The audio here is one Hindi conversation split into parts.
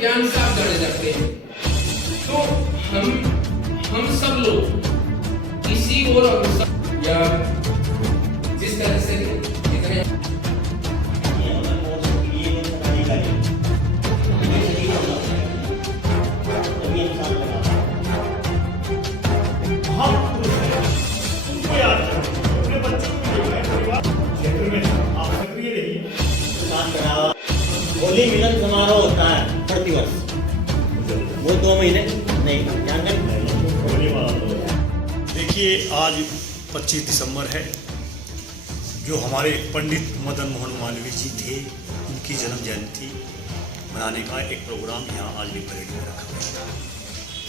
ज्ञान से आप जाने जाते हैं। तो हम सब लोग इसी ओर या जिस तरह से इतने होली मिलन समारोह होता है प्रतिवर्ष, वो 2 महीने नहीं जानकर। देखिए, आज 25 दिसंबर है, जो हमारे पंडित मदन मोहन मालवीय जी थे, उनकी जन्म जयंती मनाने का एक प्रोग्राम यहाँ आज भी परेड में रखा गया है।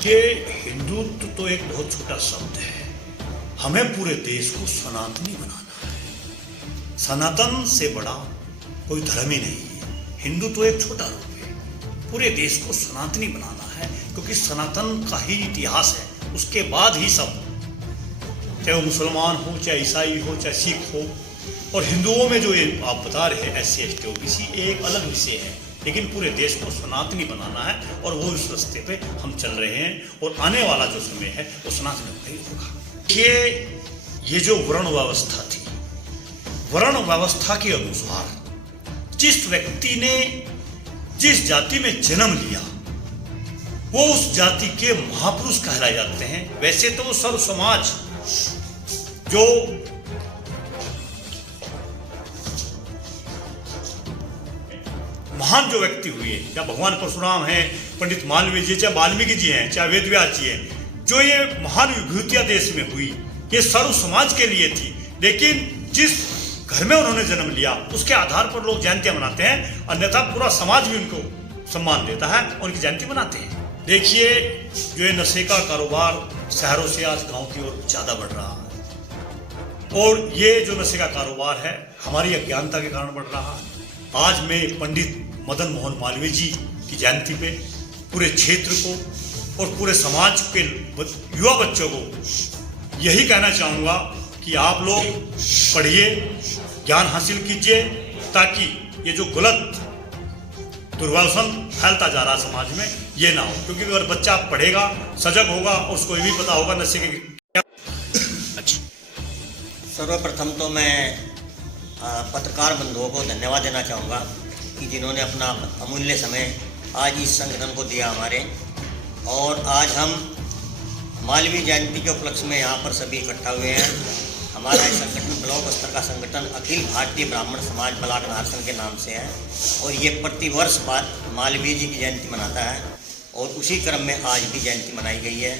ये हिंदुत्व तो एक बहुत छोटा शब्द है, हमें पूरे देश को सनातनी बनाना है। सनातन से बड़ा कोई धर्म ही नहीं है। हिंदू तो एक छोटा रूप है, पूरे देश को सनातनी बनाना है, क्योंकि सनातन का ही इतिहास है, उसके बाद ही सब, चाहे वो मुसलमान हो, चाहे ईसाई हो, चाहे सिख हो। और हिंदुओं में जो ये आप बता रहे हैं SC ST OBC, एक अलग विषय है, लेकिन पूरे देश को सनातनी बनाना है और वो इस रास्ते पे हम चल रहे हैं। और आने वाला जो समय है वो सनातन का ही होगा। ये जो वर्ण व्यवस्था थी, वर्ण व्यवस्था के अनुसार जिस व्यक्ति ने जिस जाति में जन्म लिया वो उस जाति के महापुरुष कहलाए जाते हैं। वैसे तो सर्व समाज जो महान जो व्यक्ति हुए, चाहे भगवान परशुराम हैं, पंडित मालवीय जी, चाहे वाल्मीकि जी हैं, चाहे वेदव्यास जी हैं, जो ये महान विभूतियां देश में हुई, ये सर्व समाज के लिए थी। लेकिन जिस घर में उन्होंने जन्म लिया उसके आधार पर लोग जयंतियां मनाते हैं, अन्यथा पूरा समाज भी उनको सम्मान देता है और उनकी जयंती मनाते हैं। देखिए, जो ये नशे का कारोबार शहरों से आज गांव की ओर ज्यादा बढ़ रहा है, और ये जो नशे का कारोबार है हमारी अज्ञानता के कारण बढ़ रहा है। आज मैं पंडित मदन मोहन मालवीय जी की जयंती पे पूरे क्षेत्र को और पूरे समाज के युवा बच्चों को यही कहना चाहूँगा कि आप लोग पढ़िए, ज्ञान हासिल कीजिए, ताकि ये जो गलत दुर्व्यसन फैलता जा रहा समाज में ये ना हो। क्योंकि अगर बच्चा पढ़ेगा, सजग होगा, उसको ये भी पता होगा नशे के क्या। सर्वप्रथम तो मैं पत्रकार बंधुओं को धन्यवाद देना चाहूँगा कि जिन्होंने अपना अमूल्य समय आज इस संगठन को दिया हमारे। और आज हम मालवीय जयंती के उपलक्ष्य में यहाँ पर सभी इकट्ठा हुए हैं। हमारा ये संगठन ब्लॉक स्तर का संगठन अखिल भारतीय ब्राह्मण समाज ब्लॉक नारसन के नाम से है, और ये प्रतिवर्ष बाद मालवीय जी की जयंती मनाता है, और उसी क्रम में आज भी जयंती मनाई गई है।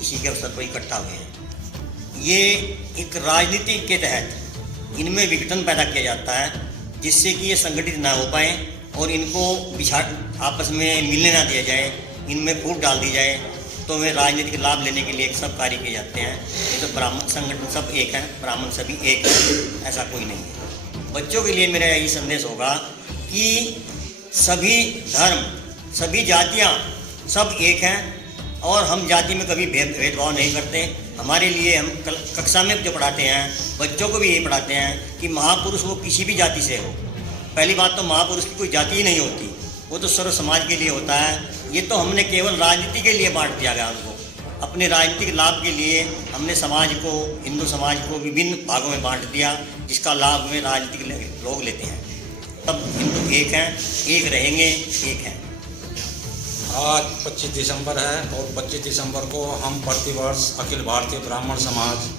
इसी के अवसर पर इकट्ठा हुए हैं। ये एक राजनीति के तहत इनमें विघटन पैदा किया जाता है, जिससे कि ये संगठित ना हो पाए और इनको आपस में मिलने ना दिया जाए, इनमें फूट डाल दी जाए, तो वे राजनीतिक लाभ लेने के लिए एक सब कार्य किए जाते हैं। ये तो ब्राह्मण संगठन सब एक है, ब्राह्मण सभी एक है, ऐसा कोई नहीं है। बच्चों के लिए मेरा यही संदेश होगा कि सभी धर्म, सभी जातियाँ सब एक हैं, और हम जाति में कभी भेदभाव नहीं करते। हमारे लिए हम कक्षा में जो पढ़ाते हैं बच्चों को भी यही पढ़ाते हैं कि महापुरुष वो किसी भी जाति से हो। पहली बात तो महापुरुष की कोई जाति ही नहीं होती, वो तो सर्व समाज के लिए होता है। ये तो हमने केवल राजनीति के लिए बांट दिया गया उनको, अपने राजनीतिक लाभ के लिए हमने समाज को, हिंदू समाज को विभिन्न भागों में बांट दिया, जिसका लाभ में राजनीतिक लोग लेते हैं। तब हिंदू एक हैं, एक रहेंगे, एक हैं। आज 25 दिसंबर है, और 25 दिसंबर को हम प्रतिवर्ष अखिल भारतीय ब्राह्मण समाज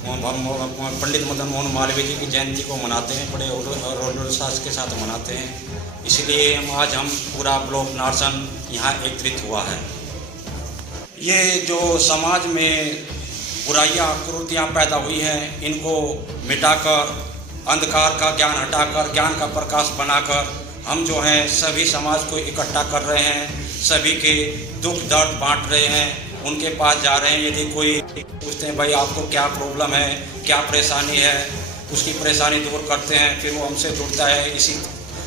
पंडित मदन मोहन मालवीय जी की जयंती को मनाते हैं, बड़े उल्लास के साथ मनाते हैं। इसलिए आज हम पूरा ब्लॉक नारसन यहाँ एकत्रित हुआ है। ये जो समाज में बुराइयाँ कुरीतियाँ पैदा हुई हैं, इनको मिटाकर, अंधकार का ज्ञान हटाकर पूर्ण का प्रकाश बनाकर हम जो हैं सभी समाज को इकट्ठा कर रहे हैं, सभी के दुख दर्द बांट रहे हैं, उनके पास जा रहे हैं। यदि कोई पूछते हैं भाई आपको क्या प्रॉब्लम है, क्या परेशानी है, उसकी परेशानी दूर करते हैं, फिर वो हमसे जुड़ता है। इसी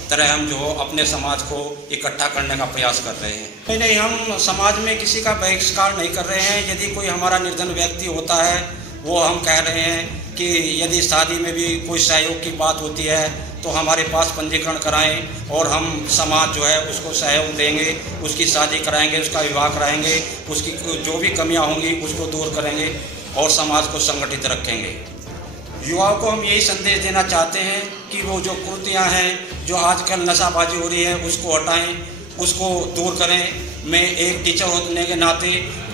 तरह हम जो अपने समाज को इकट्ठा करने का प्रयास कर रहे हैं। नहीं, हम समाज में किसी का बहिष्कार नहीं कर रहे हैं। यदि कोई हमारा निर्धन व्यक्ति होता है, वो हम कह रहे हैं कि यदि शादी में भी कोई सहयोग की बात होती है तो हमारे पास पंजीकरण कराएं और हम समाज जो है उसको सहयोग देंगे, उसकी शादी कराएंगे, उसका विवाह कराएंगे, उसकी जो भी कमियां होंगी उसको दूर करेंगे और समाज को संगठित रखेंगे। युवाओं को हम यही संदेश देना चाहते हैं कि वो जो कुरीतियाँ हैं, जो आजकल नशाबाजी हो रही है, उसको हटाएं, उसको दूर करें। मैं एक टीचर होने के नाते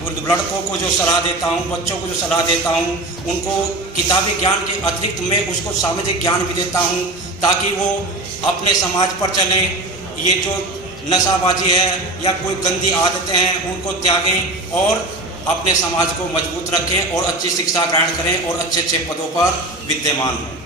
लड़कों को जो सलाह देता हूँ, बच्चों को जो सलाह देता हूँ, उनको किताबी ज्ञान के अतिरिक्त मैं उसको सामाजिक ज्ञान भी देता हूँ ताकि वो अपने समाज पर चलें। ये जो नशाबाजी है या कोई गंदी आदतें हैं उनको त्यागें और अपने समाज को मजबूत रखें और अच्छी शिक्षा ग्रहण करें और अच्छे अच्छे पदों पर विद्यमान हों।